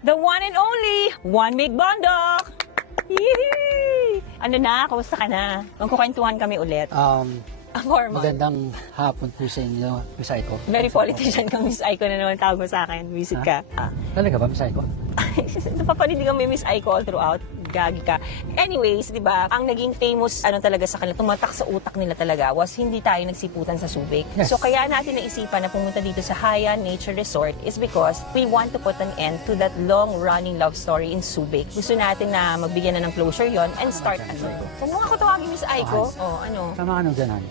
The one and only, One Big Bondok! Yee! Ano na? Kamusta ka na? Magkukwentuhan kami ulit. Formal. Magandang hapon po sa inyo, Miss Aiko. Very politician kang Miss Aiko na naman tawag mo sa akin. Visit ka. Talaga ba, Miss Aiko? Napapanilig kang may Miss Aiko all throughout. Gagi ka. Anyways, di ba, ang naging famous talaga sa kanila, tumatak sa utak nila talaga was hindi tayo nagsiputan sa Subic. Yes. So kaya natin naisipan na pumunta dito sa Haya Nature Resort is because we want to put an end to that long-running love story in Subic. Gusto natin na magbigyan na ng closure yon and start ano. Kung mo ako tawagin Miss Aiko, ano? Tama ka nung ganan.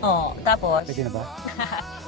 Tapos, Pwede na ba?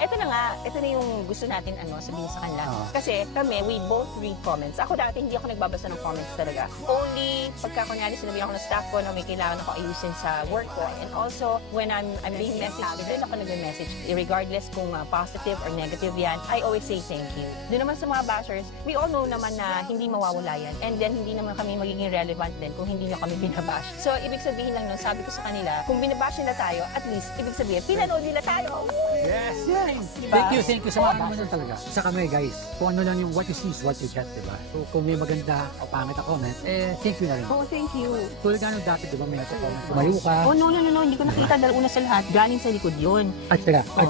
ito na nga, ito na yung gusto natin sabihin sa kanila. Kasi kami, we both read comments. Ako dati hindi ako nagbabasa ng comments talaga. Only pagka kunyari sinabihan ako ng staff ko na may kailangan ako ayusin sa work ko. And also, when I'm being messaged, doon ako nag-message. Regardless kung positive or negative yan, I always say thank you. Doon naman sa mga bashers, we all know naman na hindi mawawala yan. And then, hindi naman kami magiging relevant din kung hindi nyo kami binabash. So, ibig sabihin lang nun, sabi ko sa kanila, kung binabash nila tayo, at least, ibig sabihin, pinanood nila tayo. Yes, yes! Diba? Thank you sa mga naman talaga. Sa kami, guys, kung ano lang yung what you see is what you get, diba? So, kung may maganda o pangit na comment, thank you na rin. Oh, thank you. Tulad nga nung dati, diba, may nagko-comment, tumayo ka. Oh, no, hindi ko nakita dahil una sa lahat, galing sa likod yun. At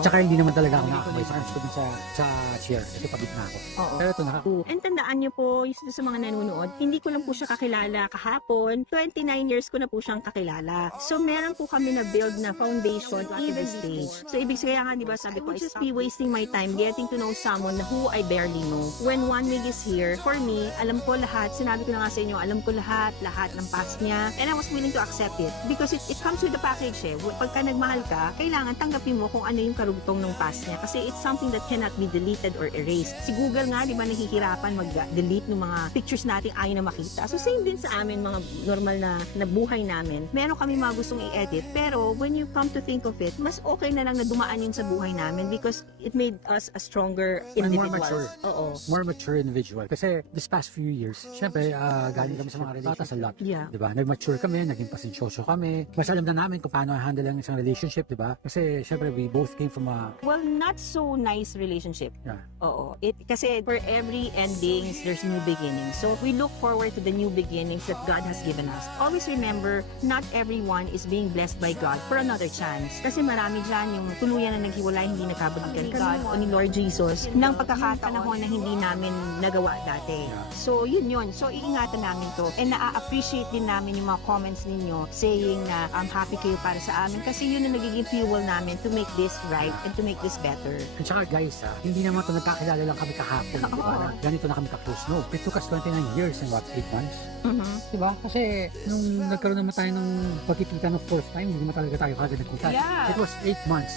saka hindi naman talaga ako nakakabay sa kanila sa chair. Ito, pagit na ako. Oo. Pero ito, And tandaan niyo po, sa mga nanonood, hindi ko lang po siya kakilala kahapon. 29 years ko na po siyang kakilala. So, meron po kami na build na foundation even stage. So, ibig sabihin nga, di ba, sabi ko, I just be wasting my time getting to know someone who I barely know. When One Mig is here, for me, alam ko lahat, sinabi ko na nga sa inyo, alam ko lahat ng past niya, and I was willing to accept it. Because it comes with the package eh. Pagka nagmahal ka, kailangan tanggapin mo kung ano yung karugtong ng past niya. Kasi it's something that cannot be deleted or erased. Si Google nga, di ba, nahihirapan mag-delete ng mga pictures natin ayaw na makita. So same din sa amin, mga normal na buhay namin. Meron kami mga gustong i-edit, pero when you come to think of it, mas okay na lang na dumaan yun sa buhay namin because it made us a stronger individual. More mature. Oo. More mature individual. Kasi this past few years, syempre, galing kami sa mga relationships a lot. Yeah. Diba? Nag-mature kami, naging pasensyoso kami. Mas alam na namin kung paano handle ang isang relationship, diba? Kasi syempre, we both came from a... Well, not so nice relationship. Yeah. Oo. Kasi for every endings, there's new beginnings. So we look forward to the new beginnings that God has given us. Always remember, not everyone is being blessed by God for another chance. Kasi marami dyan yung tuluyan na naghiwalay, hindi nagkabalikan ni God o ni Lord Jesus ng pagkakataon na hindi namin nagawa dati. So yun. So iingatan namin to. And na-appreciate din namin yung mga comments ninyo saying na I'm happy kayo para sa amin kasi yun ang nagiging fuel namin to make this right and to make this better. At saka guys, hindi naman ito nagkakilala lang kami kahapon. Diba? Ganito na kami ka-close. No, it took us 29 years and what, 8 months? Diba? Kasi nung nagkaroon naman tayo ng pagkikita ng fourth time, hindi naman talaga tayo kagad nagkita. Yeah. It was 8 months.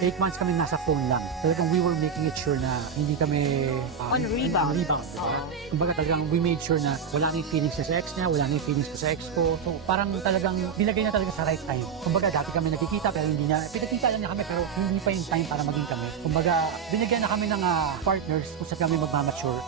8 months kami nasa phone lang. Talagang we were making it sure na hindi kami On rebound. Diba? Kumbaga talagang we made sure na wala nang feelings sa ex niya, wala nang feelings sa ex ko. So parang talagang binagay na talaga sa right time. Kumbaga dati kami nagkikita pero hindi niya, pinagkita lang niya kami pero hindi pa yung time para maging kami. Kumbaga binigyan na kami ng partners kung saan kami magmamature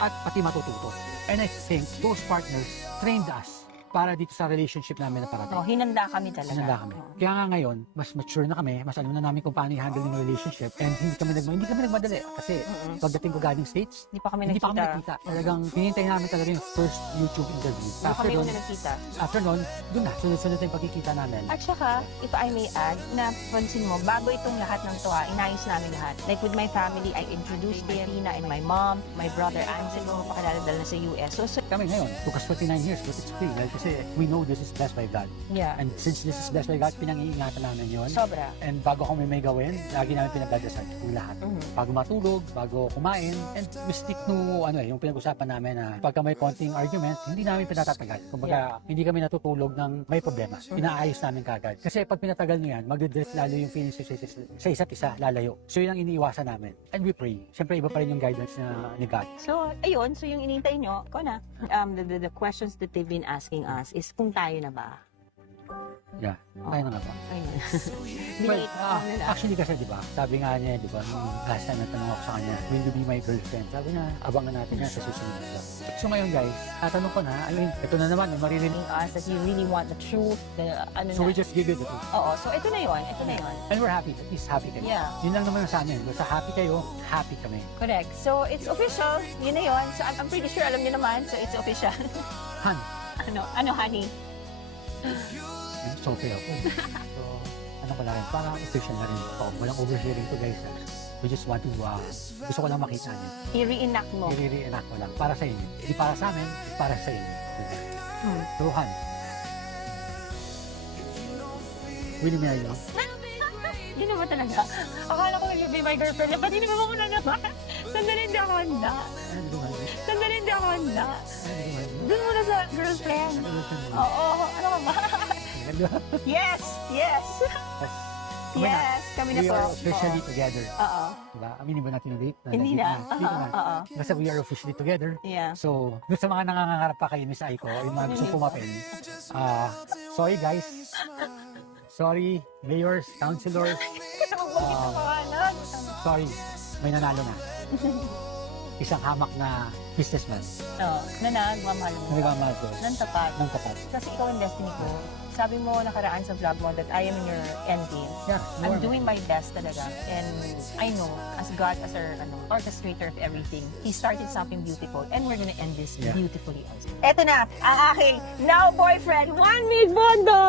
at pati matututo. And I think those partners trained us para dito sa relationship namin na parating. Hinanda kami talaga. Hinanda kami. Kaya nga ngayon, mas mature na kami, mas alam na namin kung paano i-handle yung relationship and hindi kami nagmadali kasi pagdating ko galing States, Hindi pa kami hindi pa kami nakita. nakita. Talagang hinihintay namin talaga yung first YouTube interview. Hindi kami una nakita. After nun, doon na, sunod-sunod na yung pagkikita namin. At saka, if I may add, napansin mo, bago itong lahat ng to, inayos namin lahat. Like with my family, I introduced Tina and my mom, my brother Angelo, pakilala na sa US. So, Kami ngayon, took us 29 years, but it's free. Dahil kasi we know this is blessed by God. yeah, And since this is blessed by God, pinang-iingatan namin yun. sobra. And bago kami may gawin, lagi namin pinagdadasal yung lahat. Bago matulog, bago kumain, and we stick to yung pinag-usapan namin na pagka may konting argument, hindi namin pinatatagal. Kumbaga, hindi kami natutulog ng may problema. Inaayos namin kagad. Kasi pag pinatagal nyo yan, magdidrift lalo yung feelings sa isa't isa, lalayo. So yun ang iniiwasan namin. And we pray. Siyempre, iba pa rin yung guidance na ni God. So, ayun. So, yung inintay nyo, ikaw na. The questions that they've been asking us is kung tayo na ba? Yeah. Kaya na nga ba? Ayun. Well, Binate lang nila. actually kasi, di ba, sabi nga niya, di ba, nung last time natanong ako sa kanya, will you be my girlfriend? Sabi niya, abangan natin yan sa susunod na vlog. So ngayon guys, tatanong ko na, ito na naman, may maririnig. Us that you really want the truth, the ano So na. we just give you the truth. Oo, so ito na yun, ito na yun. And we're happy, at least happy kayo. Yeah. Yun lang naman ang sa amin. Basta happy kayo, happy kami. Correct. So it's official, yun na yun. So I'm pretty sure alam niyo naman, so it's official. Han, Ano honey? so okay ako. So, ano ko na rin, parang official na rin. Walang oversharing to guys. We just want to, gusto ko lang makita niyo. I-reenact mo. I-re-enact ko lang. Para sa inyo. Hindi para sa amin, para sa inyo. Diba? So, Han, will you marry me? Yun naman talaga. Akala ko will you be my girlfriend. Ba't hindi mo na naman? Sandali, hindi ako handa. Ano di ba? Sandali, hindi ako handa. Ano di ba? Doon muna sa girlfriend. Oo, ano ka ba? Yes! Yes! Yes! Kami na We po. are officially together. Oo. Diba? Aminin ba natin yung date? Hindi na. Hindi naman. Oo. Basta we are officially together. Yeah. So, dun sa mga nangangarap pa kay Miss Aiko, yung mga gusto pumapel, sorry guys. Sorry, mayors, councilors. Kasi magbagit ang pangalan. Sorry, may nanalo na. Isang hamak na businessman. Oo. Na nagmamahal mo. Nagmamahal ko Nang tapat. ng tapat. Kasi ikaw ang destiny ko. Sabi mo nakaraan sa vlog mo that I am in your end game. Yeah, I'm doing my best talaga. And I know, as God, as our orchestrator of everything, He started something beautiful. And we're gonna end this Yeah. beautifully also. Eto na, ang aking now boyfriend, Juan Mig Bondo!